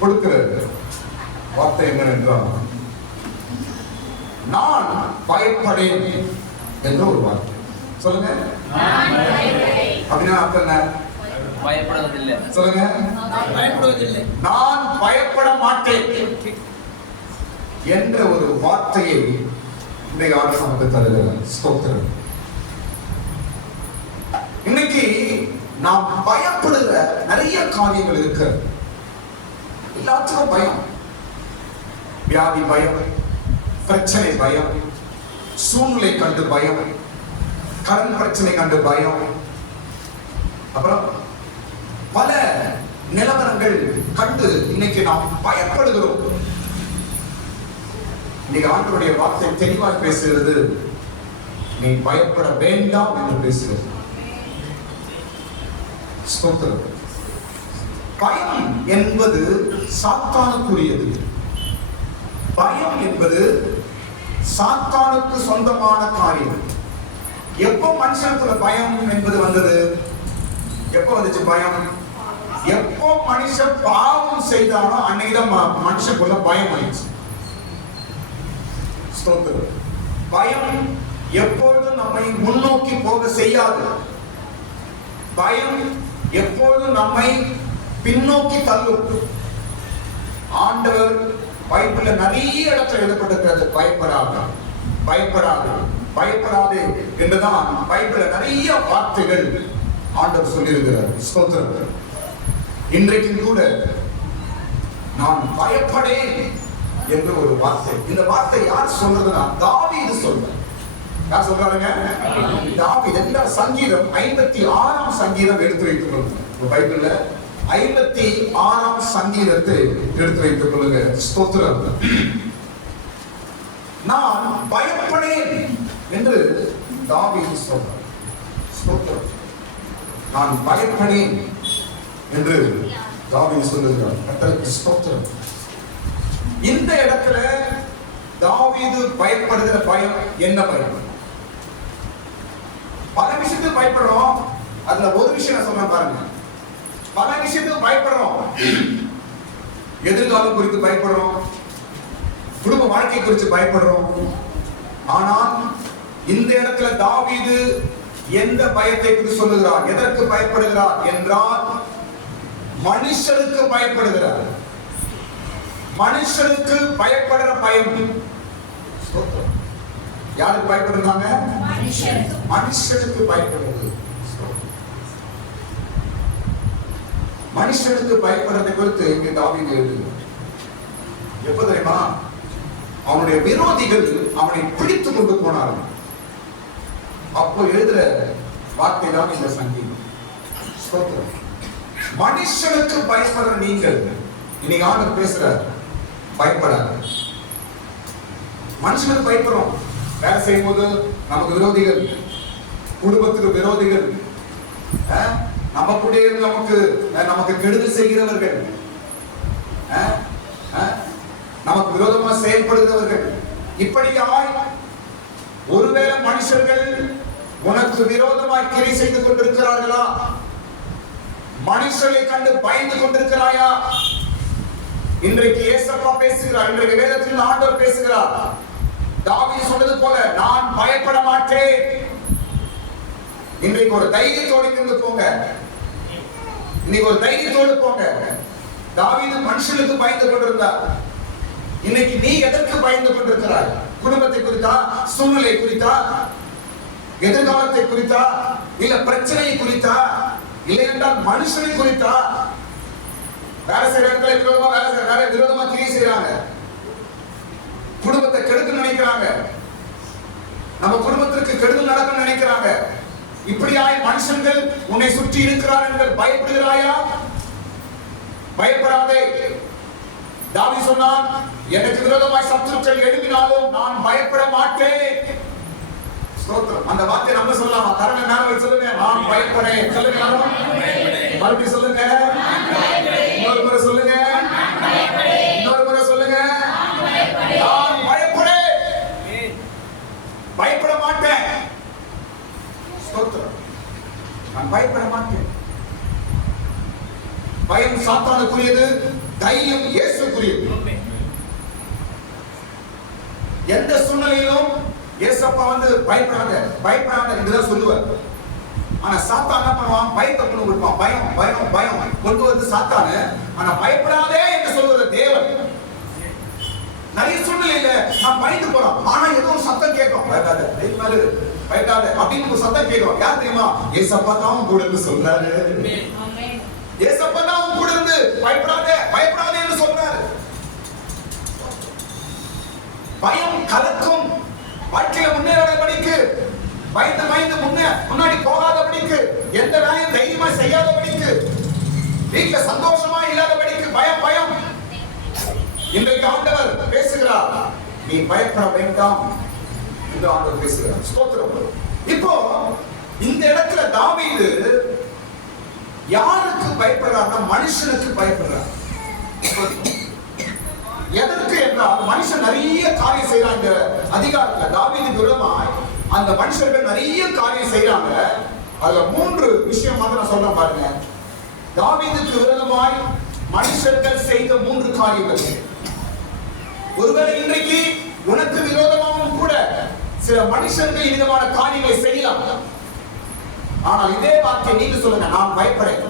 கொடுக்கிற வார்த்தை என்னவென்றால், நான் பயப்படேன் என்ற ஒரு வார்த்தை. சொல்லுங்க. அப்படின்னா அர்த்தம் என்ன? பயப்படுவதில்லை. சொல்லுங்க. பயப்படுவதில்லை. நான் பயப்பட மாட்டேன் என்ற ஒரு வார்த்தையை இன்றைக்கு ஆண்டவர் நமக்கு தருகிறார். ஸ்தோத்திரம். இன்னைக்கு நாம் பயப்படுகிற நிறைய காரியங்கள் இருக்கு. எல்லாத்துக்கும் பயம். வியாதி பயம், பிரச்சனை பயம், சூழ்நிலை கண்டு பயம், கடன் பிரச்சனை கண்டு பயம், அப்புறம் பல நிலவரங்கள் கண்டு இன்னைக்கு நாம் பயப்படுகிறோம். இன்னைக்கு ஆண்டவருடைய வார்த்தை தெளிவாக பேசுகிறது. நீ பயப்பட வேண்டாம் என்று பேசுகிறது. ஸ்தோத்திரம். பயம் என்பது சாத்தானுக்குரியது. பயம் என்பது சாத்தானுக்கு சொந்தமான காரியம். எப்போ மனுஷனுக்குள்ள பயம் என்பது வந்தது? எப்போ வந்துச்சு பயம்? எப்போ மனுஷன் பாவம் செய்தானோ அன்னைக்குதான் மனுஷனுக்குள்ள பயம் ஆயிடுச்சு. ஸ்தோத்திரம். பயம் எப்பொழுதும் நம்மை முன்னோக்கி போக செய்யாது. பயம் எப்பொழுதும் நம்மை பின்னோக்கி தள்ளும். ஆண்டவர் பைபிள்ல நிறைய இடத்துல எழுதப்பட்டிருக்கிறது. பயப்படாது, பயப்படாது, பயப்படாது என்றுதான் பைபிள்ல நிறைய வார்த்தைகள் ஆண்டவர் சொல்லியிருக்கிறார். ஸ்தோத்திரம். இன்றைக்கு கூட நான் பயப்படேன் என்று ஒரு வார்த்தை. இந்த வார்த்தை யார் சொல்றதுன்னா தாவீது சொல்றார். யார் சொல்றாருங்க? தாவீது. எல்லா சங்கீதம் 56ஆம் சங்கீதம் எடுத்து வைத்துக் கொள்ளுங்க. பைபிள்ல 56ஆம் சங்கீதத்தை எடுத்து வைத்துக் கொள்ளுங்க. ஸ்தோத்திரம். நான் பயப்படேன் என்று தாவீது சொல்றார். ஸ்தோத்திரம். நான் பயப்படேன் என்று தாவீது சொல்லுகிறார். கர்த்தருக்கு ஸ்தோத்திரம். இந்த இடத்துல தாவீது பயப்படுகிற பயம் என்ன பயம்? பல விஷயத்துக்கு பயப்படுறோம். அதுல ஒரு விஷயம் நான் சொல்றேன் பாருங்க. பல விஷயத்துக்கு பயப்படுறோம். எதிர்காலம் குறித்து பயப்படுறோம், குடும்ப வாழ்க்கை குறித்து பயப்படுறோம். ஆனால் இந்த இடத்துல தாவீது எந்த பயத்தை குறித்து சொல்லுகிறார்? எதற்கு பயப்படுகிறார் என்றால் மனுஷனுக்கு பயப்படுகிறார். மனுஷனுக்கு பயப்படுற பயம். யாருக்கு பயப்படுறாங்க? மனுஷனுக்கு பயப்படுறது. மனுஷனுக்கு பயப்படுறதை குறித்து இங்கே தாவீது எழுதுகிறார். எப்ப தெரியுமா? அவனுடைய விரோதிகள் அவனை பிடித்துக் கொண்டு போனார்கள். அப்போ எழுதுற வார்த்தை தான் இந்த சங்கீதம். மனுஷனுக்கு பயப்படுற நீங்கள் இன்னைக்கு ஆண்டவர் பேசுறார். பயப்படாது. மனுஷனுக்கு பயப்படுறோம். வேலை செய்யும் போது நமக்கு விரோதிகள், குடும்பத்துக்கு விரோதிகள், நம்ம கூட நமக்கு கெடுதல் செய்கிறவர்கள், நமக்கு விரோதமா செயல்படுகிறவர்கள், இப்படியாய் ஒருவேளை மனுஷர்கள் உனக்கு விரோதமாய் கிரை செய்து கொண்டிருக்கிறார்களா? மனுஷரை கண்டு பயந்து கொண்டிருக்கிறாயா? இன்றைக்கு ஏசப்பா பேசுகிறார். இன்றைக்கு வேதத்தில் ஆண்டவர் பேசுகிறார். தாவீது சொன்னது போல நான் பயப்பட மாட்டேன். இன்றைக்கு ஒரு தைரியத்தோடு இருந்து போங்க. இன்னைக்கு ஒரு தைரியத்தோடு போங்க. தாவீது மனுஷனுக்கு பயந்து கொண்டிருந்தார். இன்னைக்கு நீ எதற்கு பயந்து கொண்டிருக்கிறாய்? குடும்பத்தை குறித்தா, சூழ்நிலை குறித்தா, எதிர்காலத்தை குறித்தா, இல்ல பிரச்சனை குறித்தா, இல்லை என்றால் மனுஷனை குறித்தா? வேலை செய்யற இடத்துல விரோதமா வேலை விரோதமா கிரியை செய்யறாங்க. குடும்பத்தை கெடுக்க நினைக்கிறாங்க. நம்ம குடும்பத்திற்கு கெடுதல் நடக்க நினைக்கிறாங்க. இப்படியாய் மனுஷங்கள் உன்னை சுற்றி இருக்கிறார்கள். பயப்படுகிறாயா? பயப்படாதே. தாவீது சொன்னான், எனக்கு விரோதமாய் சத்துருக்கள் எழும்பினாலும் நான் பயப்பட மாட்டேன். அந்த வார்த்தை நம்ம சொல்லலாமா? கரங்க மேல வச்சு சொல்லுங்க. நான் பயப்படேன். சொல்லுங்க எல்லாரும். மறுபடியும் சொல்லுங்க. இன்னொரு முறை சொல்லுங்க. இன்னொரு முறை சொல்லுங்க. நான் பயப்படேன். பயப்பட மாட்டேன். நான் பயப்பட மாட்டேன். பயம் சாத்தானுக்குரியது, தைரியம் இயேசுக்குரியது. எந்த சூழ்நிலையிலும் இயேசப்பா பயப்படாத பயப்படாத என்றுதான் சொல்லுவார். ஆனா சாத்தான் என்ன பண்ணுவான்? பயத்தை கொண்டு கொடுப்பான். பயம் பயம் பயம் கொண்டு வந்து சாத்தானு. ஆனா பயப்படாதே என்று சொல்வது தேவன். நிறைய சூழ்நிலையில நான் பயந்து போறோம். ஆனா ஏதோ ஒரு சத்தம் கேட்கும், பயப்படாத பயப்படாத அப்படின்னு ஒரு சத்தம் கேட்கும். யார் தெரியுமா? ஏசப்பா தான் கூட இருந்து சொல்றாரு. ஏசப்பா தான் கூட இருந்து பயப்படாத பயப்படாத என்று சொல்றாரு. பயம் கலக்கும். வாழ்க்கையில முன்னேறபடிக்கு, பயந்து பயந்து முன்னாடி போகாதபடிக்கு, எந்த வேலையும் தைரியமா செய்யாதபடிக்கு, வீட்டுல சந்தோஷமா இல்லாதபடிக்கு பயம் பயம். இன்றைக்கு ஆண்டவர் பேசுகிறார், நீ பயப்பட வேண்டாம் என்று ஆண்டவர் பேசுகிறார். ஸ்தோத்திரம். இப்போ இந்த இடத்துல தாவீது யாருக்கு பயப்படுறார்னா மனுஷனுக்கு பயப்படுறார். எதற்கு என்றால் மனுஷன் நிறைய காரியம் செய்யறாங்க. அதிகாரத்துல தாவீதுக்கு விரோதமாய் அந்த மனுஷர்கள் நிறைய காரியம் செய்யறாங்க. அதுல 3 விஷயம் மட்டும் நான் சொல்றேன் பாருங்க. தாவீதுக்கு விரோதமாய் மனுஷர்கள் செய்த 3 காரியங்கள். ஒருவேளை இன்றைக்கு உனக்கு விரோதமாகவும் கூட சில மனுஷர்கள் விதமான காரியங்களை செய்யலாம். ஆனால் இதே வார்த்தை நீங்க சொல்லுங்க, நான் பயப்படேன்.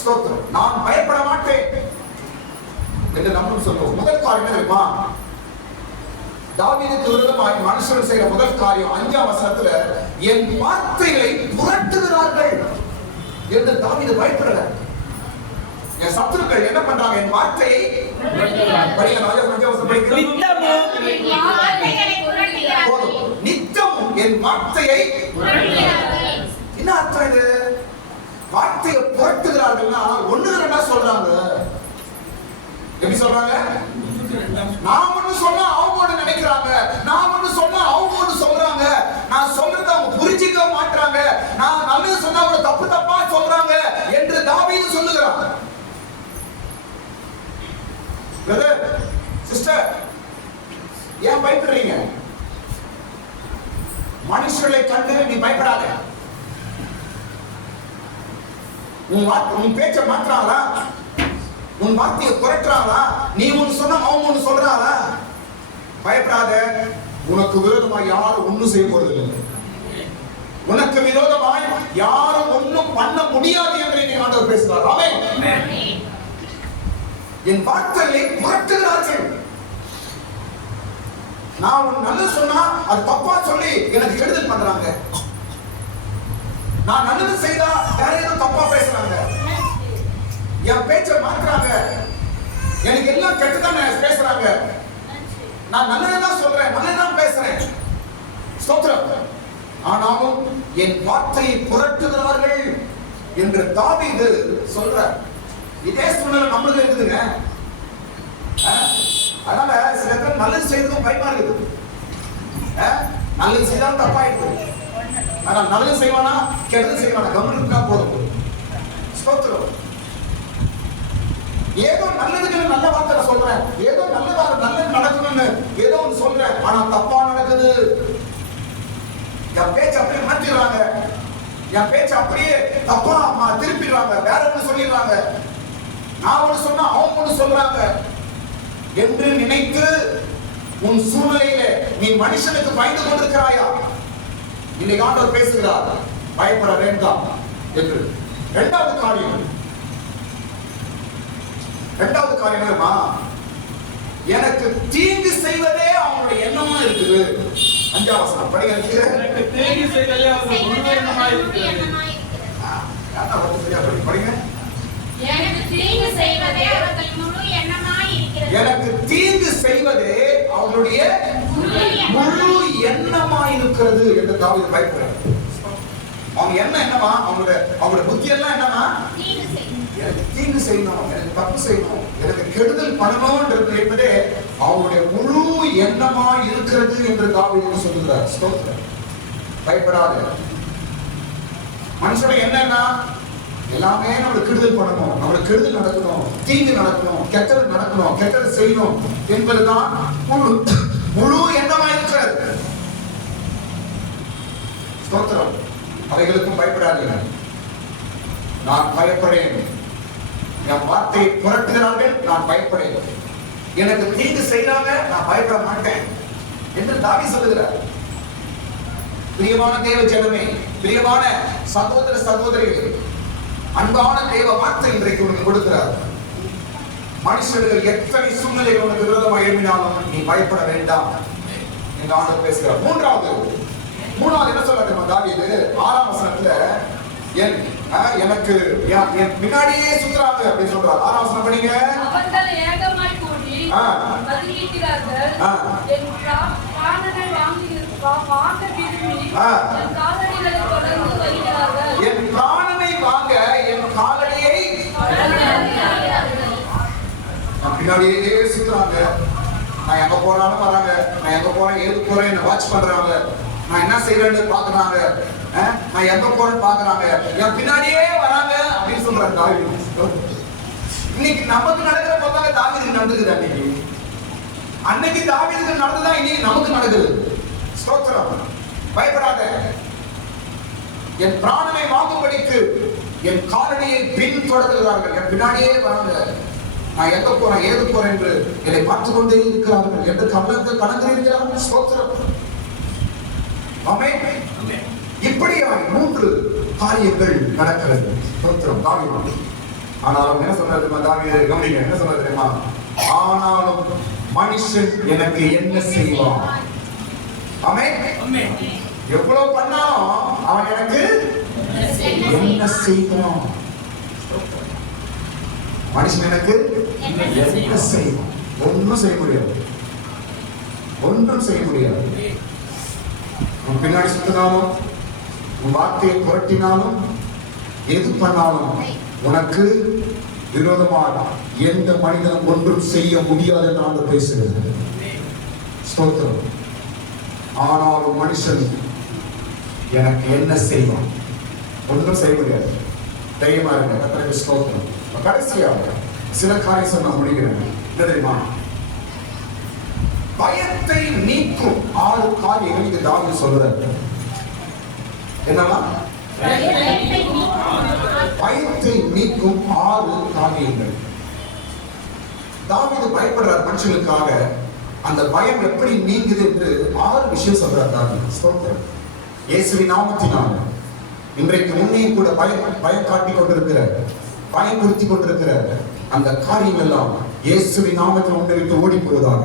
ஸ்தோத்திரம். நான் பயப்பட மாட்டேன் என்று நம்மளும் சொல்லுவோம். முதல் காரியம் என்ன தெரியுமா? தாவீதுக்கு விரோதமாய் மனுஷர்கள் செய்யற முதல் காரியம் 5ஆம் வசனத்துல, என் வார்த்தைகளை புரட்டுகிறார்கள் என்று தாவீது பயப்படல. என் சத்துருக்கள் என்ன பண்றாங்க? என் வார்த்தையை நித்தமும் என் வார்த்தையை. என்ன அர்த்தம் இது? வார்த்தையை புரட்டுகிறார்கள்னா ஒண்ணு ரெண்டா சொல்றாங்க. எப்படி சொல்றாங்க? நான் ஒண்ணு சொன்னா அவங்க ஒண்ணு நினைக்கிறாங்க, நான் ஒண்ணு சொன்னா அவங்க ஒண்ணு சொல்றாங்க, நான் சொல்றத அவங்க புரிஞ்சிக்க மாட்டாங்க, நான் நல்லது சொன்னா அவங்க தப்பு தப்பா சொல்றாங்க என்று தாவீது சொல்லுகிறான். பிரதர் சிஸ்டர், ஏன் பயப்படுறீங்க? மனுஷர்களை கண்டு நீ பயப்படாத. உன் பேச்ச மாற்றாங்களா? உன் வார்த்தையை குறைக்கிறாங்களா? நீ ஒன்னு சொன்னா அவங்க ஒன்னு சொல்றாங்களா? பயப்படாத. உனக்கு விரோதமாய் யாரும் ஒன்னும் செய்ய போறது இல்லை. உனக்கு விரோதமாய் யாரும் ஒன்னும் பண்ண முடியாது என்று நீ ஆண்டவர் பேசுகிறார். ஆமென். என் வார்த்தையை புரட்டுகிறார்கள். நான் ஒன்னு நல்லது சொன்னா அது தப்பா சொல்லி எனக்கு கெடுதல் பண்றாங்க. நான் நல்லது செய்தா வேற ஏதோ தப்பா பேசுறாங்க. என் பேச்ச மாத்துறாங்க. எனக்கு எல்லாம் கெட்டதான் பேசுறாங்க. நான் நல்லதுதான் சொல்றேன், நல்லதுதான் பேசுறேன். ஸ்தோத்திரம். ஆனாலும் என் வார்த்தையை புரட்டுகிறார்கள் என்று தாவீது சொல்றார். இதே சூழ்நிலை நம்மளுக்கு இருக்குதுங்க. அதனால சில பேர் நல்லது செய்யறதும் பயமா இருக்குது. நல்லது செய்தாலும் தப்பாயிருக்கு. ஆனா நல்லது செய்வானா கெடுதல் செய்வானா கவனிக்கா போதும். ஸ்தோத்திரம். ஏதோ நல்லதுக்கு நல்ல வார்த்தை சொல்றேன், ஏதோ நல்லது நடக்கணும்னு ஏதோ ஒன்று சொல்றேன், ஆனா தப்பா நடக்குது. என் பேச்சு அப்படியே மாத்திடுறாங்க, என் பேச்சு அப்படியே தப்பா திருப்பிடுறாங்க, வேற ஒண்ணு சொல்லிடுறாங்க. நான் ஒண்ணு சொன்னா அவங்க ஒண்ணு சொல்றாங்க என்று நினைத்து உன் சூழ்நிலையில நீ மனுஷனுக்கு பயந்து கொண்டிருக்கிறாயா? இன்னைக்கு ஆண்டவர் பேசுகிறார், பயப்பட வேண்டாம் என்று. இரண்டாவது காரியம் என்னமா? எனக்கு தீங்கு செய்வதே அவனுடைய எண்ணமா இருக்குது. 5ஆம் வசனம் படிங்க. எனக்கு தீங்கு செய்வதே அவனுடைய முழு எண்ணமா இருக்குது. படிங்க. எனக்கு தீங்கு செய்வதே அவர்கள் முழு எண்ணமாய் இருக்கிறது. எனக்கு தீங்கு செய்வதே அவருடைய முழு எண்ணமாய் இருக்கிறது என்று தாவீது பயப்படுறார். அவங்க எண்ணம் என்னமா? அவங்களோட புத்தி எல்லாம் என்னமா? எனக்கு தீங்கு செய்யணும், எனக்கு தப்பு செய்யணும், எனக்கு கெடுதல் பண்ணணும் என்பதே அவருடைய முழு எண்ணமா இருக்கிறது என்று தாவீது சொல்லுகிறார். ஸ்தோத்திரம். பயப்படாத. மனுஷனுடைய என்னன்னா எல்லாமே நம்மளுக்கு கெடுதல் பண்ணணும், நம்மளுக்கு கெடுதல் நடக்கணும், தீங்கு நடக்கணும், கெட்டது நடக்கணும், கெட்டது செய்யணும் என்பதுதான் முழு எண்ணமா இருக்கிறது. ஸ்தோத்திரம். அவைகளுக்கும் பயப்படாதீர்கள். நான் பயப்படுறேன் என் வார்த்தையை புரட்டுகிறார்கள், நான் பயப்படேன். எனக்கு தீங்கு செய்யறாங்க, நான் பயப்பட மாட்டேன் என்று தாவீது சொல்லுகிறார். பிரியமான தேவ ஜனமே, பிரியமான சகோதர சகோதரிகளே, அன்பான தேவ வார்த்தை இன்றைக்கு உனக்கு கொடுக்கிறார். மனுஷர்கள் எத்தனை சூழ்நிலைகள் உனக்கு விரோதமாக எழுப்பினாலும் நீ பயப்பட வேண்டாம் என்று ஆண்டவர் பேசுகிறார். மூணாவது என்ன சொல்றாரு தாவீது? 6ஆம் வசனத்துல எனக்கு என் பின்னாடியே சுத்துறாங்க அப்படின்னு சொல்றாரு. 6ஆம் வசனம் படிங்க. அவர்கள் ஏகமாய் கூடி பதுங்கிக்கிறார்கள். என் பிராணனை வாங்க விரும்பி என் காலடிகளை தொடர்ந்து வருகிறார்கள். என் பிராணனை வாங்க என் காலடியை பின்னாடியே சுத்துறாங்க. நான் எங்க போனாலும் வராங்க, நான் எங்க போறேன் ஏது போறேன் என்ன வாட்ச் பண்றாங்க, நான் என்ன செய்யறேன்னு பாக்குறாங்க, நான் எங்க போறேன்னு பாக்குறாங்க, என் பின்னாடியே வராங்க அப்படின்னு சொல்றாங்க தாவீது. இன்னைக்கு நமக்கு நடக்கிற பார்த்தாங்க தாவீதுக்கு நடந்துக்குது. அன்னைக்கு தாவீதுக்கு நடந்ததுதான் இன்னைக்கு நமக்கு நடக்குது. ஸ்தோத்திரம். பயப்படாத. என் பிராணனை வாங்கும்படிக்கு என் காலடியை பின் தொடர்கிறார்கள், என் பின்னாடியே வராங்க, நான் எங்க போறேன் ஏது போறேன் என்று என்னை பார்த்து கொண்டே இருக்கிறார்கள் என்று கலங்குகிறீர்களா? ஸ்தோத்திரம். ஆமென். இப்படியாய் 3 காரியங்கள் நடக்கிறது. ஸ்தோத்திரம். தாவீது ஆனாலும் என்ன சொன்னாரு தாவீது? கவனிங்க என்ன சொன்னாரு தெரியுமா? ஆனாலும் மனுஷன் எனக்கு என்ன செய்வான்? ஆமென். எவ்வளவு பண்ணாலும் அவன் எனக்கு என்ன செய்வான்? மனுஷன் எனக்கு என்ன செய்வான்? ஒன்றும் செய்ய முடியாது, ஒன்றும் செய்ய முடியாது. உன் பின்னாடி சுத்தினாலும், உன் வார்த்தையை புரட்டினாலும், எது பண்ணாலும் உனக்கு விரோதமாக எந்த மனிதனும் ஒன்றும் செய்ய முடியாது என்று ஆண்டவர் பேசுகிறது. ஸ்தோத்திரம். ஆனாலும் மனுஷன் எனக்கு என்ன செய்வான்? ஒன்றும் செய்ய முடியாது. தைரியமா இருங்க. கர்த்தருக்கு ஸ்தோத்திரம். கடைசியாக சில காரியம் சொன்ன முடிகிறேன். என்ன தெரியுமா? பயத்தை நீக்கும் 6 காரியங்கள் இது தாவீது சொல்றாரு. என்னவா? பயத்தை நீக்கும் 6 காரியங்கள். தாவீது பயப்படுறார் மனுஷனுக்காக. அந்த பயம் எப்படி நீங்குது என்று 6 விஷயம் சொல்றார் தாவீது. ஸ்தோத்திரம். இயேசுவின் நாமத்தினால இன்றைக்கு உன்னையும் கூட பயம் காட்டிக் கொண்டிருக்கிற, பயன்படுத்தி கொண்டிருக்கிற அந்த காரியங்கள் எல்லாம் இயேசுவின் நாமத்தில் உன்னை விட்டு ஓடி போவதாக.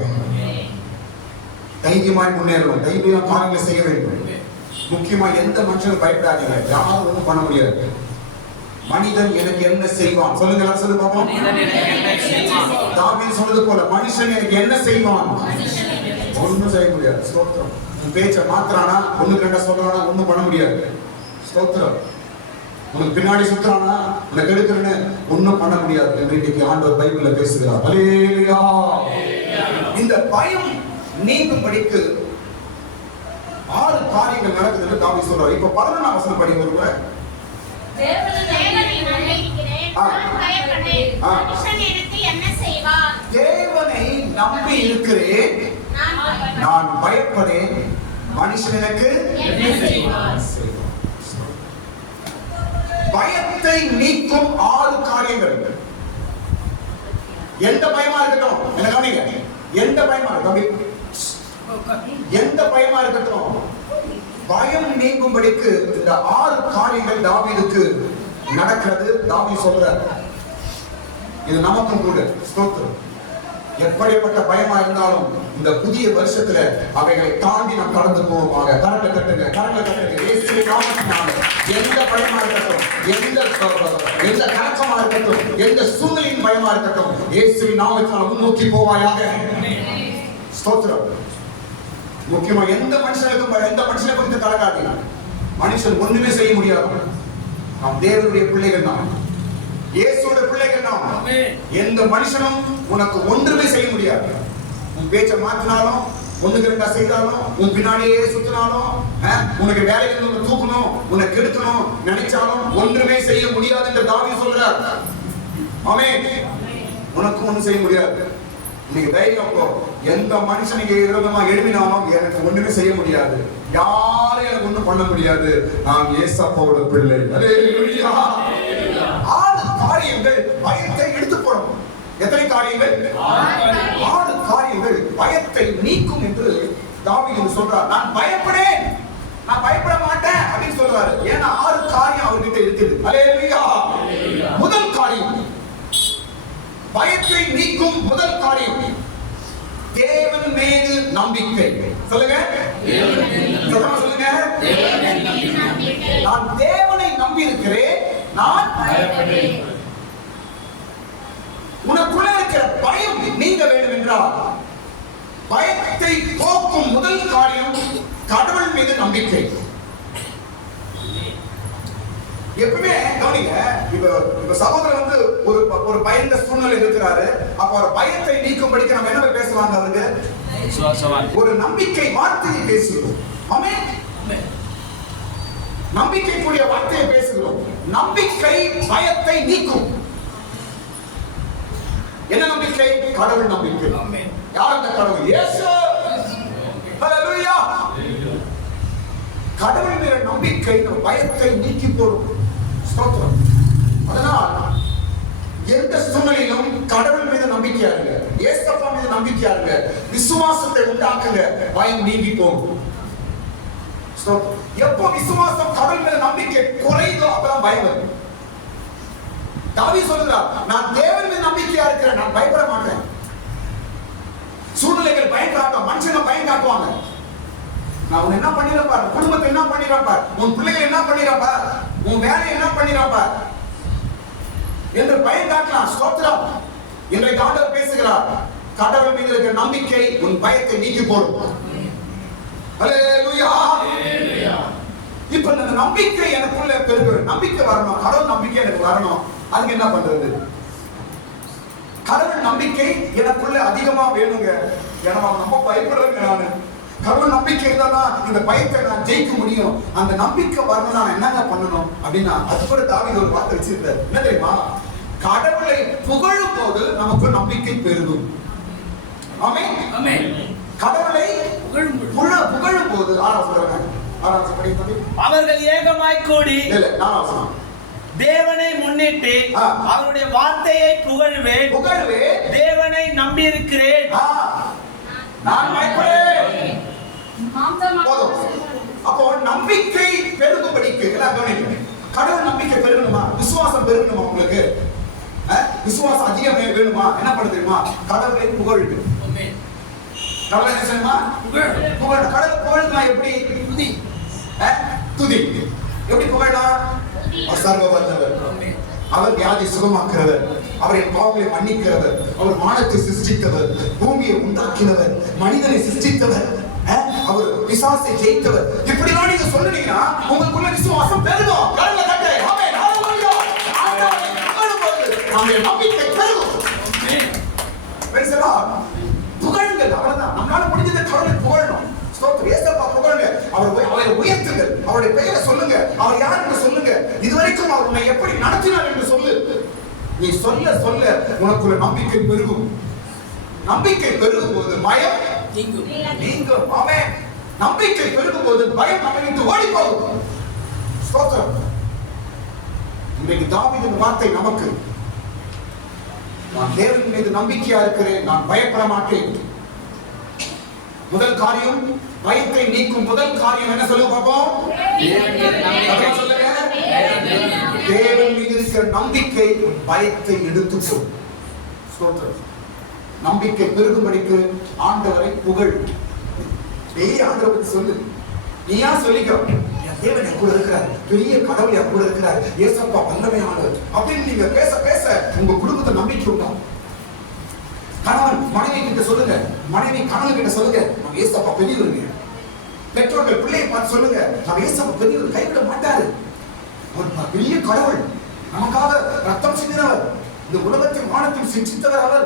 தைரியமாய் முன்னேறணும், தைரியமா காரியங்களை செய்ய வேண்டும். முக்கியமா எந்த மனுஷனும் பயப்படாதீங்க, யாரும் ஒன்றும் பண்ண முடியாது. மனிதன் எனக்கு என்ன செய்வான்? சொல்லுங்க, சொல்லு பாப்போம். தாவீது சொன்னது போல மனுஷன் எனக்கு என்ன செய்வான்? ஒன்றும் செய்ய முடியாது. ஸ்தோத்திரம். உன் பேச்சை மாத்திரானா, ஒண்ணுக்கு 2 சொல்றானா, ஒன்றும் பண்ண முடியாது. ஸ்தோத்திரம். உனக்கு பின்னாடி சுத்துறானா, உனக்கு எடுக்கிறேன்னு ஒன்றும் பண்ண முடியாது என்று இன்னைக்கு ஆண்டவர் பைபிள்ல பேசுகிறார். அல்லேலூயா. இந்த பயம் நீங்கும்படிக்கு 6 காரியங்கள் நடக்குதுன்னு தாவீது சொல்றார். இப்ப 11ஆம் வசனம் படி ஒருமுறை. தேவனை நம்பி இருக்கிறேன், நான் பயப்படேன், மனுஷன் எனக்கு என்ன செய்வான்? பயத்தை நீக்கும் 6 காரியங்கள். எந்த பயமா இருக்கட்டும், என்ன கவனிங்க, எந்த பயமா இருக்கட்டும், எந்த பயமா இருக்கட்டும், பயம் நீங்கும்படிக்கு இந்த 6 காரியங்கள் தாவீதுக்கு நடக்கிறது. தாவீது சொல்றார். இது நமக்கும் கூட. ஸ்தோத்திரம். எப்படிப்பட்ட பயமா இருந்தாலும் இந்த புதிய வருஷத்துல அவைகளை தாண்டி நாம் கடந்து போவோமாக. கரங்களை தட்டுங்க, கரங்களை தட்டுங்க. இயேசுவின் நாமத்தினால எந்த பயமா இருக்கட்டும், எந்த கலக்கமா இருக்கட்டும், எந்த சூழ்நிலையின் பயமா இருக்கட்டும், இயேசுவின் நாமத்தினால முன்னோக்கி போவாயாக. ஸ்தோத்திரம். முக்கியமா எந்த மனுஷனுக்கும் எந்த மனுஷனை குறித்து கலக்காதீங்க. மனுஷன் ஒண்ணுமே செய்ய முடியாது. நாம் தேவனுடைய பிள்ளைகள், நாம் இயேசுவோட பிள்ளைகள். நாம் எந்த மனுஷனும் உனக்கு ஒன்றுமே செய்ய முடியாது. உன் பேச்சை மாற்றினாலும், 1க்கு 2 செய்தாலும், உன் பின்னாடியே சுத்தினாலும், உனக்கு வேலையிலிருந்து தூக்கணும், உன்னை கெடுக்கணும் நினைச்சாலும் ஒன்றுமே செய்ய முடியாது என்று தாவீது சொல்றார். ஆமென். உனக்கு ஒன்றும் செய்ய முடியாது. இன்னைக்கு தைரியம் போ. எந்த மனுஷனுக்கு விரோதமா எழுப்பினாலும் எனக்கு ஒண்ணுமே செய்ய முடியாது, யாரும் எனக்கு ஒண்ணும் பண்ண முடியாது, நான் ஏசப்பாவோட பிள்ளை. அல்லேலூயா. 6 காரியங்கள் பயத்தை காரியங்கள்? 6 காரியங்கள் பயத்தை நீக்கும் என்று தாவீது சொல்றார். நான் பயப்படேன், நான் பயப்பட மாட்டேன் அப்படின்னு சொல்றாரு. ஏன்னா 6 காரியம் அவர்கிட்ட இருக்குது. அல்லேலூயா. முதல் காரியம், பயத்தை நீக்கும் முதல் காரியம் தேவன் மீது நம்பிக்கை. சொல்லுங்க, சொல்லுங்க. நான் தேவனை நம்பி இருக்கிறேன், நான் பயப்படேன். உனக்குள்ள இருக்கிற பயம் நீங்க வேண்டும் என்றால் பயத்தை போக்கும் முதல் காரியம் கடவுள் மீது நம்பிக்கை. எப்பவுமே கவனிங்க, இப்ப சகோதரர் வந்து ஒரு பயந்த சூழ்நிலை இருக்கிறாரு. அப்ப ஒரு பயத்தை நீக்கும்படிக்கு நம்ம என்ன பேசலாம்? அவருக்கு ஒரு நம்பிக்கை வார்த்தையை பேசுகிறோம். ஆமென். நம்பிக்கைக்குரிய வார்த்தையை பேசுகிறோம். நம்பிக்கை பயத்தை நீக்கும். என்ன நம்பிக்கை? கடவுள் நம்பிக்கை. யார் அந்த கடவுள்? இயேசு. ஹalleluya. கடவுள் மீது நம்பிக்கை பயத்தை நீக்கி போடும். ஸ்தோத்திரம். அதனால் எந்த சூழ்நிலையிலும் கடவுள் மீது நம்பிக்கையா இருங்க, இயேசுப்பா மீது நம்பிக்கையா இருங்க, விசுவாசத்தை உண்டாக்குங்க, பயம் நீங்கி போகும். எப்போ விசுவாசம் கடவுள் மீது நம்பிக்கை குறையுதோ அப்பதான் பயம் வரும். தாவீது சொல்றார், நான் தேவன் மீது நம்பிக்கையா இருக்கிறேன், நான் பயப்பட மாட்டேன். சூழ்நிலைகள் பயம் காட்டும், மனுஷங்க பயம் காட்டுவாங்க. நான் உன்னை என்ன பண்ணிரப்பா, குடும்பத்தை என்ன பண்ணிரப்பா, உன் பிள்ளைகளை என்ன பண்ணிரப்பா, உன் வேலையை என்ன பண்ணிரப்பா என்று பயம் காட்டலாம். ஸ்தோத்திரம். இன்றைக்கு ஆண்டவர் பேசுகிறார், கடவுள் மீது இருக்கிற நம்பிக்கை உன் பயத்தை நீக்கி போடும். ஹalleluya. இப்ப இந்த நம்பிக்கை எனக்குள்ள பெருகு, நம்பிக்கை வரணும், கடவுள் நம்பிக்கை எனக்கு வரணும். அதுக்கு என்ன பண்றது? கடவுள் நம்பிக்கை எனக்குள்ள அதிகமா வேணுங்க. ஏன்னா நம்ம பயப்படுறேங்க. நானு கடவுள் நம்பிக்கை இருந்தாதான் இந்த பயத்தை நான் ஜெயிக்க முடியும். அந்த நம்பிக்கை வரணும், நான் என்னங்க பண்ணணும் அப்படின்னா அது கூட தாவீது ஒரு வார்த்தை வச்சிருந்தார். என்ன தெரியுமா? கடவுளை புகழும் போது நமக்கு நம்பிக்கை பெருகும். ஆமென். ஆமென். கடவுளை புகழும் போது அவர்கள் ஏகமாய் கூடி தேவனை முன்னிட்டு அவருடைய வார்த்தையை புகழ்வேன், தேவனை நம்பி இருக்கிறேன், நான் பயப்படேன். அப்போ நம்பிக்கை பெருகும்படிக்கு கடவுள் நம்பிக்கை பெருகணுமா, விசுவாசம் பெருகணுமா, உங்களுக்கு விசுவாசம் அதிகம் வேணுமா, என்ன பண்ண தெரியுமா? கடவுளை புகழ். கடவுளை என்ன செய்யணுமா? புகழ். கடவுள் புகழ்னா எப்படி? துதி. துதி எப்படி புகழலாம்? சர்வ வல்லவர், அவர் வியாதி சுகமாக்குறவர், அவரின் பாவங்களை மன்னிக்கிறவர், அவர் வானத்தை சிருஷ்டித்தவர், பூமியை உண்டாக்கினவர், மனிதனை சிருஷ்டித்தவர், அவர் பிசாசை ஜெயித்தவர். இப்படிலாம் நீங்க சொல்லுனீங்கன்னா உங்களுக்குள்ள விசுவாசம் பெருகும். கடவுளை தட்டு. ஆமென். ஹalleluya. ஆண்டவரை புகழும்போது நம்முடைய நம்பிக்கை பெருகும். Praise the lord. புகழுங்கள். அவ்வளவுதான். நம்மளால முடிஞ்சதை கடவுளை புகழணும். ஸ்தோத்திரம். இயேசுப்பா புகழுங்க, அவரை உயர்த்துங்கள், அவருடைய பெயரை சொல்லுங்க, அவர் யார் என்று சொல்லுங்க, இதுவரைக்கும் அவர் உன்னை எப்படி நடத்தினார் என்று சொல்லு. நீ சொல்ல சொல்ல உனக்குள்ள நம்பிக்கை பெருகும். நம்பிக்கை பெருகும் போது பயம் நீங்கும். ஆமென். நம்பிக்கை பெருகும் போது பயம் நம்மை விட்டு ஓடி போகும். ஸ்தோத்திரம். இன்றைக்கு தாவீதின் வார்த்தை நமக்கு, நான் தேவன் மீது நம்பிக்கையா இருக்கிறேன், நான் பயப்பட மாட்டேன். முதல் காரியம் பயத்தை நீக்கும் முதல் காரியம் என்ன சொல்லுங்க பாப்போம்? சொல்லுங்க. தேவன் மீது இருக்கிற நம்பிக்கை பயத்தை எடுத்து போடும். ஸ்தோத்திரம். நம்பிக்கை பெருகும்படிக்கு ஆண்டவரை புகழ். பெரிய ஆண்டவரை சொல்லு. நீயா சொல்லிக்கோ, தேவன் என் கூட இருக்கிறார், பெரிய கடவுள் என் கூட இருக்கிறார், இயேசுப்பா வல்லமையானவர் அப்படின்னு நீங்க பேச பேச உங்க குடும்பத்தை நம்பிக்கை உண்டாகும். கணவன் மனைவி கிட்ட சொல்லுங்க, மனைவி கணவன் கிட்ட சொல்லுங்க, நம்ம இயேசுப்பா பெரியவருங்க. பெற்றோர்கள் பிள்ளையை பார்த்து சொல்லுங்க, நம்ம இயேசுப்பா பெரியவர், கைவிட மாட்டாரு, ஒரு பெரிய கடவுள், நமக்காக ரத்தம் சிந்தினவர், இந்த உலகத்தின் வானத்தில் சிந்தித்தவர், அவர்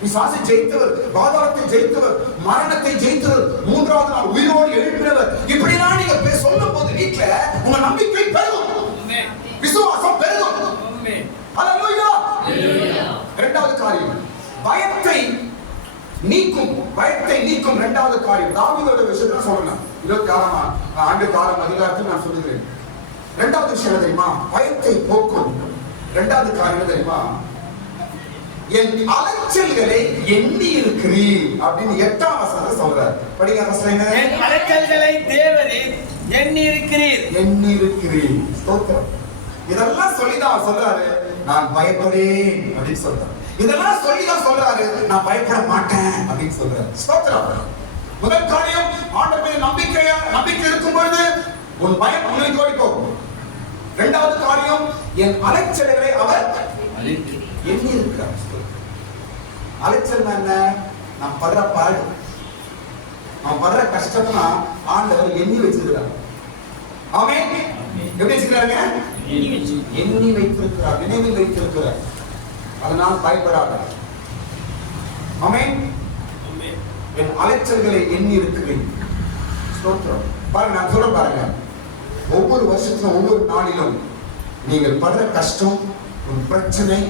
பிசாசை ஜெயித்தவர், பாதாளத்தை ஜெயித்தவர், மரணத்தை ஜெயித்தவர், மூன்றாவது நாள் உயிரோடு எழுப்பினவர். இப்படிலாம் நீங்க சொல்லும் போது வீட்டுல உங்க நம்பிக்கை பெருகும், விசுவாசம் பெருகும். ஹalleluya. இரண்டாவது காரியம் பயத்தை நீக்கும். பயத்தை நீக்கும் இரண்டாவது காரியம் தாவீதோட விஷயத்துல சொல்லணும். 26ஆம் ஆண்டு காலம் அதிகாரத்தில் நான் சொல்லுகிறேன். இரண்டாவது விஷயம் தெரியுமா? பயத்தை போக்கும் இரண்டாவது காரியம் தெரியுமா? என் அலைச்சல்களை எண்ணி இருக்கிறீர் அப்படின்னு 8ஆம் வசனத்தை சொல்றார். படிங்க வசனம். என் அலைச்சல்களை தேவரீர் எண்ணி இருக்கிறீர். எண்ணி இருக்கிறீர். ஸ்தோத்திரம். இதெல்லாம் சொல்லிதான் சொல்றாரு, நான் பயப்படேன் அப்படின்னு சொல்றாரு. இதெல்லாம் சொல்லிதான் சொல்றாரு, நான் பயப்பட மாட்டேன் அப்படின்னு சொல்றாரு. ஸ்தோத்திரம். முதல் காரியம், ஆண்டவர் மீது நம்பிக்கை இருக்கும் பொழுது உன் பயம் உங்களுக்கு ஓடி போகும். இரண்டாவது காரியம், என் அலைச்சல்களை அவர் எண்ணி இருக்கிறார். அலைச்சல் என்ன? நான் படுற பாடு, நான் படுற கஷ்டம்னா ஆண்டவர் எண்ணி வச்சிருக்கிறார். ஆமென். எப்படி வச்சிருக்காருங்க? எண்ணி வைத்திருக்கிறார், நினைவில் வைத்திருக்கிறார். அதனால் பயப்படாத. ஆமென். என் அலைச்சல்களை எண்ணி இருக்கிறேன். ஸ்தோத்திரம். பாருங்க, நான் சொல்ல பாருங்க, ஒவ்வொரு வருஷத்திலும் ஒவ்வொரு நாளிலும் நீங்கள் படுற கஷ்டம், உங்கள் பிரச்சனை,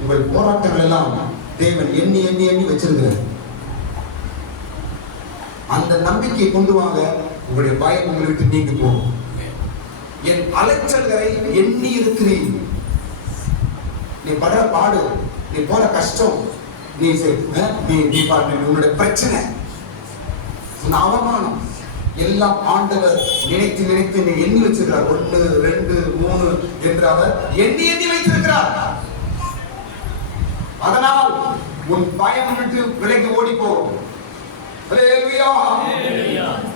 உங்கள் போராட்டங்கள் எல்லாம் தேவன் எண்ணி எண்ணி எண்ணி வச்சிருக்கிறார். அந்த நம்பிக்கையை கொண்டு வாங்க, உங்களுடைய பயம் உங்களை விட்டு நீங்கி போகும். என் அலைச்சல்களை எண்ணி இருக்கிறேன். நீ படுற பாடு, நீ போற கஷ்டம், நீ உன்னுடைய பிரச்சனை, அவமானம் எல்லாம் ஆண்டவர் நினைத்து நினைத்து நீ எண்ணி வச்சிருக்கிறார். 1 2 3 என்று அவர் எண்ணி எண்ணி வைத்திருக்கிறார். அதனால் உன் பயம் விட்டு விலகி ஓடி போகும். ஹல்லேலூயா.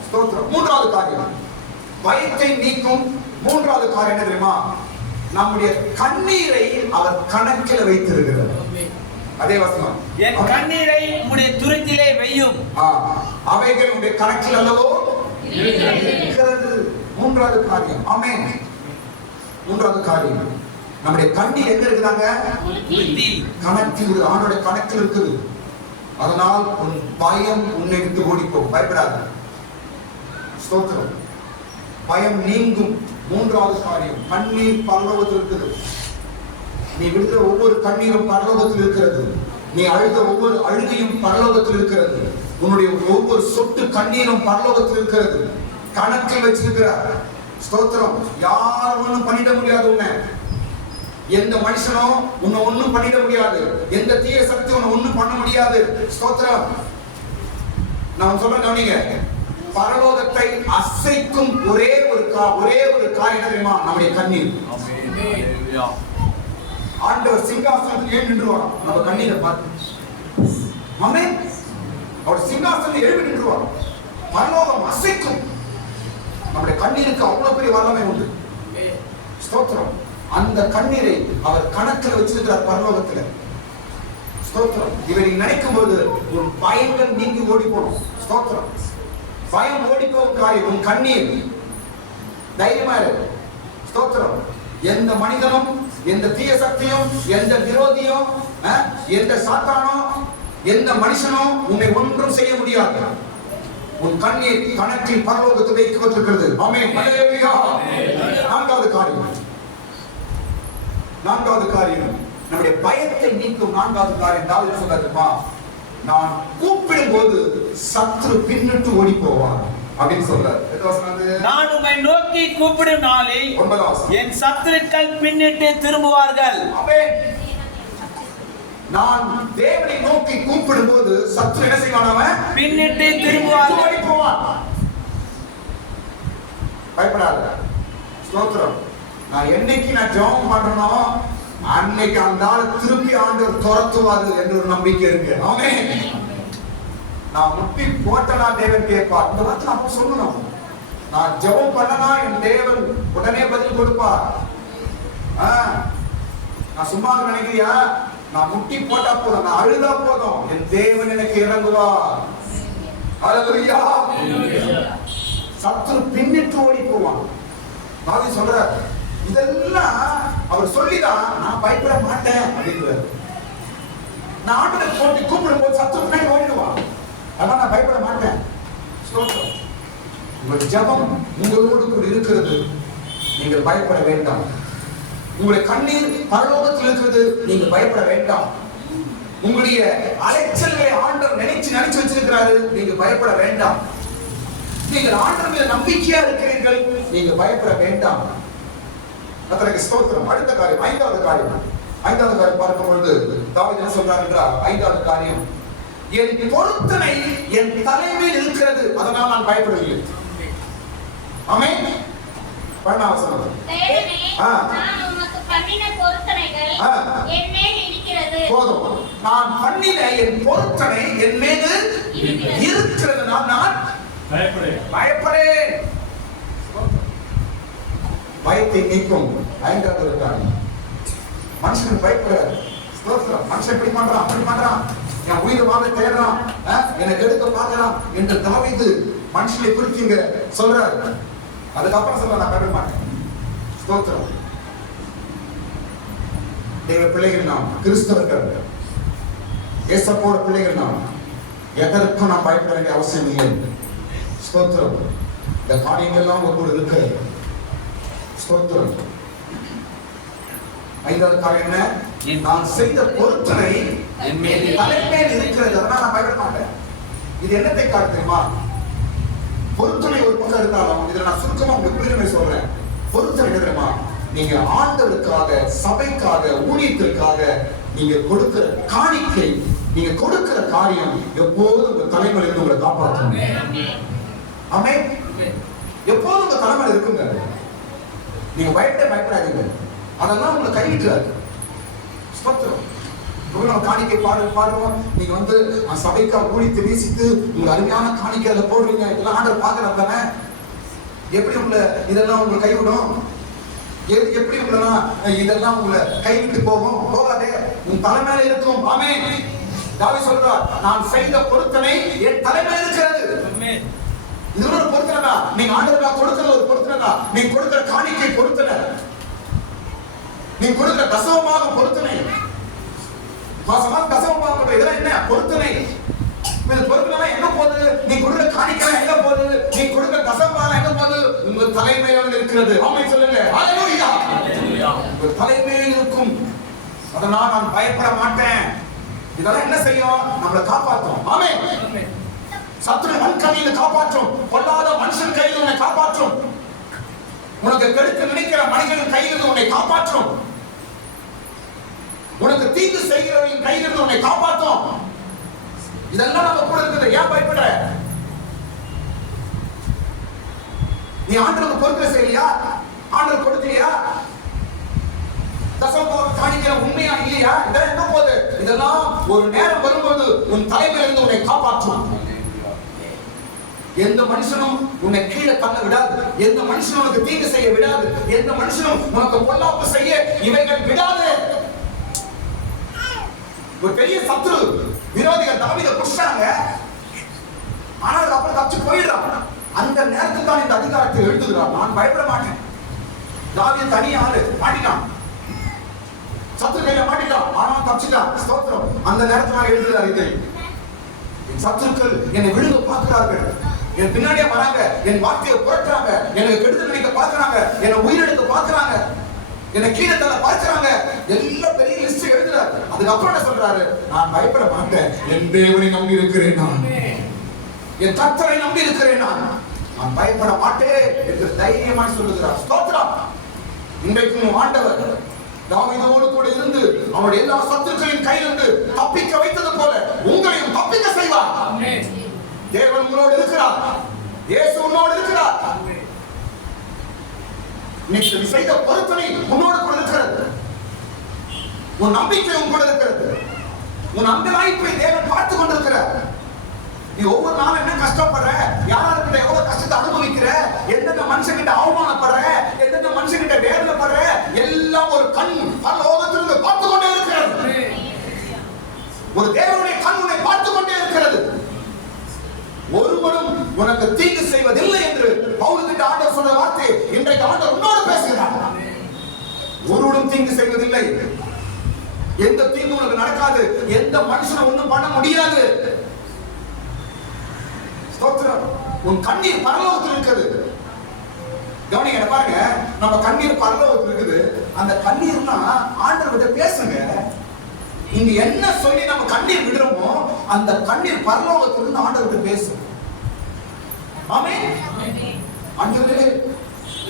ஸ்தோத்திரம். மூன்றாவது காரியம், பயத்தை நீக்கும் மூன்றாவது காரியம் என்ன தெரியுமா? நம்முடைய கண்ணீரை அவர் கணக்கில் வைத்திருக்கிறார். அதே வசனம், என் கண்ணீரை உம்முடைய துருத்திலே வையும். அவைகள் உடைய கணக்கில் அல்லவோ இருக்கிறது. மூன்றாவது காரியம். ஆமென். மூன்றாவது காரியம், நம்முடைய கண்ணீர் எங்க இருக்குதாங்க? கணக்கில், ஆண்டோட கணக்கில் இருக்குது. அதனால் உன் பயம் உன்னை விட்டு ஓடிப்போம். பயப்படாது. ஸ்தோத்திரம். பயம் நீங்கும். மூன்றாவது காரியம், கண்ணீர் பரலோகத்தில் இருக்குது. நீ விடுகிற ஒவ்வொரு கண்ணீரும் பரலோகத்தில் இருக்கிறது. நீ அழுத ஒவ்வொரு அழுகையும் பரலோகத்தில் இருக்கிறது. உன்னுடைய ஒவ்வொரு சொட்டு கண்ணீரும் பரலோகத்தில் இருக்கிறது. கணக்கில் வச்சிருக்கிறார். ஸ்தோத்திரம். யாரும் ஒண்ணும் பண்ணிட முடியாது. உன்னை எந்த மனுஷனோ உன்னை ஒண்ணும் பண்ணிட முடியாது. எந்த தீய சக்தி உன்னை ஒண்ணும் பண்ண முடியாது. ஸ்தோத்திரம். நான் சொல்றேன் கவனிங்க, பரலோகத்தை அசைக்கும் ஒரே ஒரு காரியம் தெரியுமா? நம்முடைய கண்ணீர். ஆண்டவர் சிங்காசனத்தில் ஏன் நின்றுவார்? நம்ம கண்ணீரை பார்த்து. ஆமென். அவர் சிங்காசனத்தில் எழுப்பி நின்றுவார். பரலோகம் அசைக்கும். நம்முடைய கண்ணீருக்கு அவ்வளவு பெரிய வல்லமை உண்டு. ஸ்தோத்திரம். அந்த கண்ணீரை அவர் கணக்கில் வச்சிருக்கிறார் பரலோகத்தில். ஸ்தோத்திரம். இவரை நினைக்கும் போது உன் பயங்கள் நீங்கி ஓடி போடும். ஸ்தோத்திரம். பயம் ஓடி போகும் காரியம் உன் கண்ணீர். தைரியமா இருக்கு. ஸ்தோத்திரம். எந்த மனிதனும், எந்த தீய சக்தியும், எந்த விரோதியும், எந்த சாத்தானோ, எந்த மனுஷனும் உன்னை ஒன்றும் செய்ய முடியாது. உன் கண்ணீர் கணக்கில் பரலோகத்தில் வைக்கப்பட்டிருக்கிறது. ஆமென். ஹல்லேலூயா. நான்காவது காரியம், நம்முடைய பயத்தை நீக்கும் நான்காவது காரியம் தாவீது சொல்றாருப்பா, நான் கூப்பிடும் போது சத்துரு பின்னிட்டு ஓடி போவார் அப்படின்னு சொல்றாரு. நான் உம்மை நோக்கி கூப்பிடும் நாளில் 9ஆம் வசனம், என் சத்துருக்கள் பின்னிட்டு திரும்புவார்கள். ஆமென். நான் தேவனை நோக்கி கூப்பிடும் போது சத்துரு என்ன செய்வான்? அவன் பின்னிட்டு திரும்புவார்கள், ஓடி போவான். பயப்படாத. ஸ்தோத்திரம். நான் என்னைக்கு ஜெபம் பண்றேனோ அன்னைக்கு அந்த ஆள் திருப்பி ஆண்டவர் துரத்துவாரு என்ற ஒரு நம்பிக்கை இருக்கு. ஆமென். நான் முட்டி போட்டனா தேவன் கேட்பார். இந்த வார்த்தை நான் சொல்லணும். நான் ஜெபம் பண்ணனா என் தேவன் உடனே பதில் கொடுப்பார். நான் சும்மா நினைக்கிறியா? நான் முட்டி போட்டா போதும், நான் அழுதா போதும், என் தேவன் எனக்கு இறங்குவார். ஹல்லேலூயா. சத்துரு பின்னிட்டு ஓடி போவான். தாவீது சொல்றார், இதெல்லாம் அவர் சொல்லிதான் நான் பயப்பட மாட்டேன் அப்படிங்கிறார். நான் ஆண்டவரை போட்டு கூப்பிடும் போது சத்துரு பின்னாடி ஓடிடுவான். அதான் நான் பயப்பட மாட்டேன். உங்கள் ஜெபம் உங்களோடு கூட இருக்கிறது, நீங்கள் பயப்பட வேண்டாம். உங்களுடைய கண்ணீர் பரலோகத்தில் இருக்கிறது, நீங்கள் பயப்பட வேண்டாம். உங்களுடைய அலைச்சல்களை ஆண்டவர் நினைச்சு வச்சிருக்கிறாரு, நீங்க பயப்பட வேண்டாம். நீங்கள் ஆண்டவர் மீது நம்பிக்கையா இருக்கிறீர்கள், நீங்க பயப்பட வேண்டாம். கர்த்தருக்கு ஸ்தோத்திரம். அடுத்த காரியம், ஐந்தாவது காரியம் பார்க்கும் பொழுது தாவீது என்ன சொல்றார் என்றால், 5வது காரியம், என் பொருத்தனை என் தலைமையில் இருக்கிறது, அதனால் நான் பயப்படவில்லை. ஆமென். 12வது வசனம். தேவனே, நான் உமக்கு பண்ணின பொருத்தனைகள் என் மேல் இருக்கிறது. போதும். நான் பண்ணின என் பொருத்தனை என் மீது இருக்கிறதுனால் நான் பயப்படேன். பயத்தை நீக்கும் 5வது காரியம். மனுஷன் பயப்படுறாரு. மனுஷன் இப்படி பண்றான், அப்படி பண்றான், என் உயிரை வாங்க தேடுறான், எனக்கு எடுக்க பார்க்கறான் என்று தாவீது மனுஷனை குறித்து இங்க சொல்றாரு. அதுக்கப்புறம் சொல்ல நான் பயப்பட மாட்டேன். ஸ்தோத்திரம். தேவ பிள்ளைகள் நாம், கிறிஸ்தவர்கள், ஏசப்போட பிள்ளைகள் நாம், எதற்கும் நான் பயப்பட வேண்டிய அவசியம் இல்லை. ஸ்தோத்திரம். இந்த காரியங்கள் எல்லாம் உங்க கூட இருக்கிறது. ஸ்தோத்திரம். 5வது காரியம் என்ன? நான் செய்த பொருத்தனை என் தலைமையில் இருக்கிறது, அதனால நான் பயப்பட மாட்டேன். இது என்னத்தை காட்டு தெரியுமா? பொருத்தனை ஒரு பக்கம் இருந்தாலும் இதுல நான் சுருக்கமா உங்களுக்கு புரியுமே சொல்றேன். பொருத்தனை தெரியுமா? நீங்க ஆண்டவருக்காக, சபைக்காக, ஊழியத்திற்காக நீங்க கொடுக்கிற காணிக்கை, நீங்க கொடுக்கிற காரியம் எப்போதும் உங்க தலைமையில இருந்து உங்களை காப்பாற்றும். ஆமென். எப்போதும் உங்க தலைமையில இருக்குங்க. நீங்க பயப்படாதீங்க. அதெல்லாம் உங்களை கைவிட்டுறாரு. ஸ்தோத்திரம். நம்ம காணிக்கை பாடுவோம். நீங்க வந்து சபைக்காக ஊழியத்தை வீசித்து உங்க அருமையான காணிக்கை அதை போடுறீங்க. இதெல்லாம் ஆண்டவர் பார்க்கறாரு தானே. எப்படி உங்களை இதெல்லாம் உங்களை கைவிடும்? எப்படி உங்களா இதெல்லாம் உங்களை கைவிட்டு போகும்? போகாதே. உன் தலைமையில இருக்கும். ஆமென். தாவீது சொல்றார், நான் செய்த பொருத்தனை என் தலைமையில இருக்கிறது. ஆமென். இது ஒரு பொருத்தனை. நீங்க ஆண்டவருக்காக கொடுக்கிற ஒரு பொருத்தனை. நீங்க கொடுக்கிற காணிக்கை பொருத்தனை. நீங்க கொடுக்கிற தசமமாக பொருத்தனை. மாசமாக தசமமாக இதெல்லாம் என்ன பொருத்தனை? இது பொருத்தனை எங்க போகுது? நீ கொடுக்கிற காணிக்கை எங்க போகுது? நீ கொடுக்கிற தசமமாக எங்க போகுது? உங்க தலைமையில இருக்கிறது. ஆமென் சொல்லுங்க. ஹalleluya. உங்க தலைமையில் இருக்கும். அதனால் நான் பயப்பட மாட்டேன். இதெல்லாம் என்ன செய்யும்? நம்மளை காப்பாற்றும். ஆமென். சத்துரு மண்கணியில காப்பாற்றும். பொல்லாத மனுஷன் கையில் உன்னை காப்பாற்றும். உனக்கு கெடுக்க நினைக்கிற மனிதன் கையில் உன்னை காப்பாற்றும். உனக்கு தீங்கு செய்கிறவரின் கையில் உன்னை காப்பாற்றும். இதெல்லாம் நம்ம கூட இருக்குது. ஏன் பயப்படுற? நீ ஆண்டவருக்கு பொறுக்க செய்யலையா? ஆண்டவர் கொடுக்கலையா? தசமபாகம் காணிக்கிற உண்மையா இல்லையா? இதெல்லாம் என்ன போகுது? இதெல்லாம் ஒரு நேரம் வரும்போது உன் தலைமையில இருந்து உன்னை காப்பாற்றும். எந்த மனுஷனும் உன்னை கீழே தள்ள விடாது. எந்த மனுஷனும் உனக்கு தீங்கு செய்ய விடாது. எந்த மனுஷனும் உனக்கு பொல்லாப்பு செய்ய இவைகள் விடாது. ஒரு பெரிய சத்துரு விரோதிகள் தாவீதை புடிச்சாங்க. ஆனால் அப்புறம் தப்பிச்சு போயிடுறான். அந்த நேரத்துக்கு தான் இந்த அதிகாரத்தை எழுதுகிறார். நான் பயப்பட மாட்டேன். தாவீது தனி ஆளு, மாட்டினான். சத்துரு கையில மாட்டிட்டான். ஆனால் தப்பிச்சுட்டான். ஸ்தோத்திரம். அந்த நேரத்தில் எழுதுகிறார் இதை. என் சத்துருக்கள் என்னை விழுங்க பார்க்கிறார்கள். என் பின்னாடியே வராங்க. என் வார்த்தையை புரட்டுறாங்க. எனக்கு கெடுதல் நினைக்க பார்க்கிறாங்க. என்னை உயிரெடுக்க பார்க்கிறாங்க. என்னை கீழே தள்ள பார்க்கிறாங்க. எல்லாம் பெரிய லிஸ்ட் எழுதுறாரு. அதுக்கப்புறம் என்ன சொல்றாரு? நான் பயப்பட மாட்டேன். என் தேவனை நம்பி இருக்கிறேன். நான் என் கர்த்தரை நம்பி இருக்கிறேன். நான் பயப்பட மாட்டேன் என்று தைரியமாக சொல்லுகிறார். ஸ்தோத்திரம். இன்றைக்கும் ஆண்டவர் தாவீதோடு கூட இருந்து அவருடைய எல்லா சத்துருக்களின் கையிலிருந்து தப்பிக்க வைத்தது போல உங்களையும் தப்பிக்க செய்வார். ஆமென். தேவன் உங்களோடு இருக்கிறார். இயேசு உன்னோடு இருக்கிறார். நீ செய்த பொருத்தனை உன்னோடு கூட இருக்கிறது. உன் நம்பிக்கை உங்களோடு இருக்கிறது. உன் அங்கலாய்ப்பை தேவன் பார்த்து கொண்டிருக்கிறார். நீ ஒவ்வொரு நாளும் என்ன கஷ்டப்படுற, யாராருக்கிட்ட எவ்வளவு கஷ்டத்தை அனுபவிக்கிற, எந்தெந்த மனுஷங்கிட்ட அவமானப்படுற, எந்தெந்த மனுஷங்கிட்ட வேதனைப்படுற, எல்லாம் ஒரு கண் பரலோகத்திலிருந்து பார்த்து கொண்டே இருக்கிறது. ஒரு தேவனுடைய கண் உன்னை பார்த்து கொண்டே இருக்கிறது. ஒருவரும் உனக்கு தீங்கு செய்வதில்லை என்று பவுலுக்கு ஆண்டவர் சொன்ன வார்த்தை இன்றைக்கு ஆண்டவர் உன்னோடு பேசுகிறார். ஒருவரும் தீங்கு செய்வதில்லை. எந்த தீங்கு உனக்கு நடக்காது. எந்த மனுஷனும் ஒண்ணும் பண்ண முடியாது. உன் கண்ணீர் பரலோகத்தில் இருக்குது. கவனிங்க பாருங்க, நம்ம கண்ணீர் பரலோகத்தில் இருக்குது. அந்த கண்ணீர்னா ஆண்டவர்கிட்ட பேசுங்க. இங்க என்ன சொல்லி நம்ம கண்ணீர் விடுறோமோ அந்த கண்ணீர் பரலோகத்திலிருந்து ஆண்டவர்கிட்ட பேசு. ஆமென். ஆண்டவரே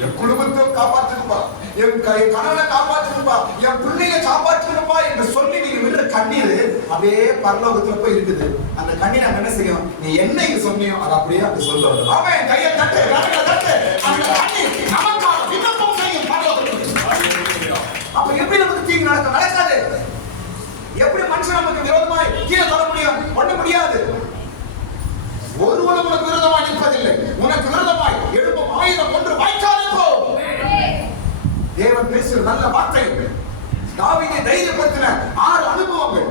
என் குடும்பத்தை காப்பாற்றுப்பா, என் கணவனை காப்பாற்றுப்பா, என் பிள்ளையை காப்பாற்றுப்பா என்று சொல்லி நீங்க விடுற கண்ணீர் அப்படியே பரலோகத்துல போய் இருக்குது. அந்த கண்ணீர் அங்க என்ன செய்யும்? நீ என்ன இங்க சொன்னியோ அதை அப்படியே அப்படி சொல்றது. அவன் கையை தட்டு, கரங்களை தட்டு. அந்த கண்ணீர் நமக்காக விண்ணப்பம் செய்யும் பரலோகத்தில். அப்ப எப்படி நமக்கு தீங்கு நடக்காது? எப்படி மனுஷன் நமக்கு விரோதமாய் கீழே தர முடியும்? பண்ண முடியாது. ஒருவனும் உனக்கு விரோதமாய் நிற்பதில்லை. உனக்கு விரோதமாய் எழுப்பும் ஆயுதம் ஒன்று வாய்க்காதே போ. தேவன் பேசுகிற நல்ல வார்த்தை. தாவீதை தைரியப்படுத்தின 6 அனுபவங்கள்.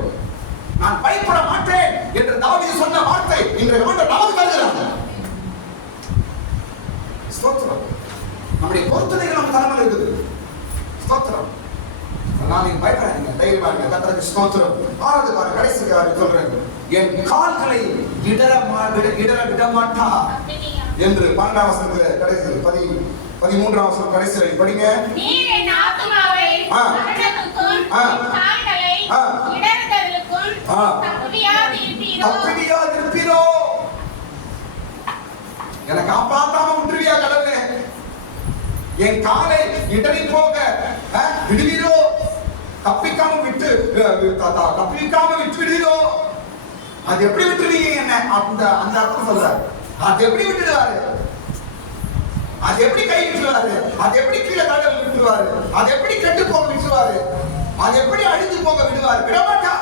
நான் பயப்பட மாட்டேன் என்று தாவீது சொன்ன வார்த்தை இன்றைய ஆண்டவர் நமக்கு தருகிறார். ஸ்தோத்திரம். நம்முடைய பொறுத்தனைகள் நம்ம தலைமையில் இருக்குது. ஸ்தோத்திரம். நான் நீங்க பயப்படாதீங்க, தைரியமா இருங்க. கர்த்தருக்கு ஸ்தோத்திரம். 6வது வாரம் கடைசி காரியம் சொல்றேன். என் கால்களை இடற விட மாட்டா என்று 12ஆம் வசனத்துல கடைசி 13ஆம் வசனம் கடைசியில் படிங்க. நீர் என் ஆத்துமாவை மரணத்துக்கும் கால்களை இடறுதலுக்கும் தப்புவியாதிருப்பீரோ. என்னை காப்பாத்தாம விட்டுருவியா கடவுளே? என் காலை இடறி போக விடுவீரோ? தப்பிக்காம விட்டுவிடுவீரோ? அது எப்படி விட்டுருவீங்க என்ன? அந்த அர்த்தம் சொல்றாரு. அது எப்படி விட்டுடுவாரு? அது எப்படி கை விட்டுருவாரு? அது எப்படி கீழே தடவை விட்டுருவாரு? அது எப்படி கெட்டு போக விட்டுருவாரு? அது எப்படி அழிந்து போக விடுவாரு? விடமாட்டா.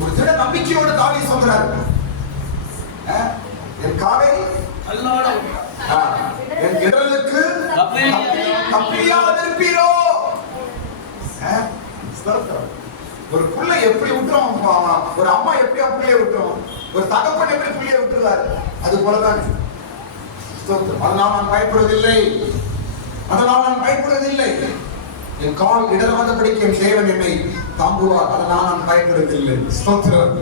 ஒரு திட நம்பிக்கையோடு தாவீது சொல்றாரு, என் காலை என் இடலுக்கு தப்பியாதிருப்பீரோ. ஒரு புள்ளை எப்படி விட்டுரும்? ஒரு அம்மா எப்படி பிள்ளைய விட்டுரும்? ஒரு தகப்பன் எப்படி பிள்ளைய விட்டுருவாரு? அது போலதான். அதனால் நான் பயப்படுவதில்லை. என் கால் இடராதபடிக்கு என் தேவன் என்னை தாங்குவார். அதனால் நான் பயப்படுவதில்லை. ஸ்தோத்திரம்.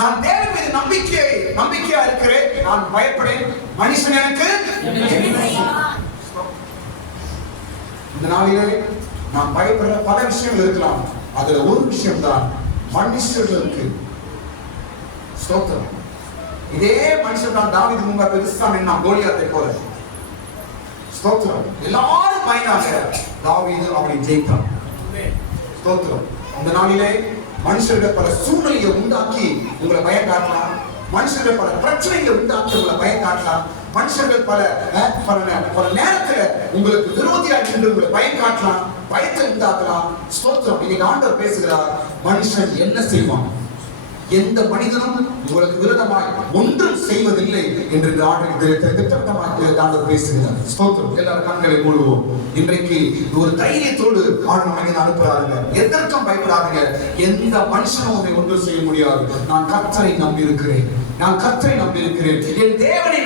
நான் தேவன் மீது நம்பிக்கையா இருக்கிறேன். நான் பயப்படேன். மனுஷன் எனக்கு இந்த நாளிலே நான் பயப்படுற பல விஷயங்கள் இருக்கலாம். அதுல ஒரு விஷயம் தான் மனுஷர்களுக்கு. ஸ்தோத்திரம். இதே மனுஷன் தான் தாவீது முன்பு பெருசா நின்னா கோலியாத்தை போல. ஸ்தோத்திரம். எல்லாரும் பயனாக தாவீது அவனை ஜெயித்தான். ஸ்தோத்திரம். இந்த நாளிலே மனுஷர்கள் பல சூழ்நிலையை உண்டாக்கி உங்களை பயம் காட்டலாம். மனுஷர்கள் பல பிரச்சனைகளை உண்டாக்கி உங்களை பயம் காட்டலாம். மனுஷர்கள் பல நேரத்துல உங்களுக்கு விரோதியாக நின்று உங்களை பயம் காட்டலாம், பயத்தை உண்டாக்கலாம். ஸ்தோத்திரம். இன்னைக்கு ஆண்டவர் பேசுகிறார், மனுஷன் என்ன செய்வான்? எந்த மனிதனும் உங்களுக்கு விரோதமாய் ஒன்றும் செய்வதில்லை என்று திட்டமாக பேசுகிறார். ஸ்தோத்திரம். எல்லாரும் கண்களை மூடுவோம். இன்றைக்கு ஒரு தைரியத்தோடு ஆண்டவர் அனுப்புறாருங்க. எதற்கும் பயப்படாதீங்க. எந்த மனுஷனும் உங்களை ஒன்றும் செய்ய முடியாது. நான் கர்த்தரை நம்பி இருக்கிறேன். என் தேவனை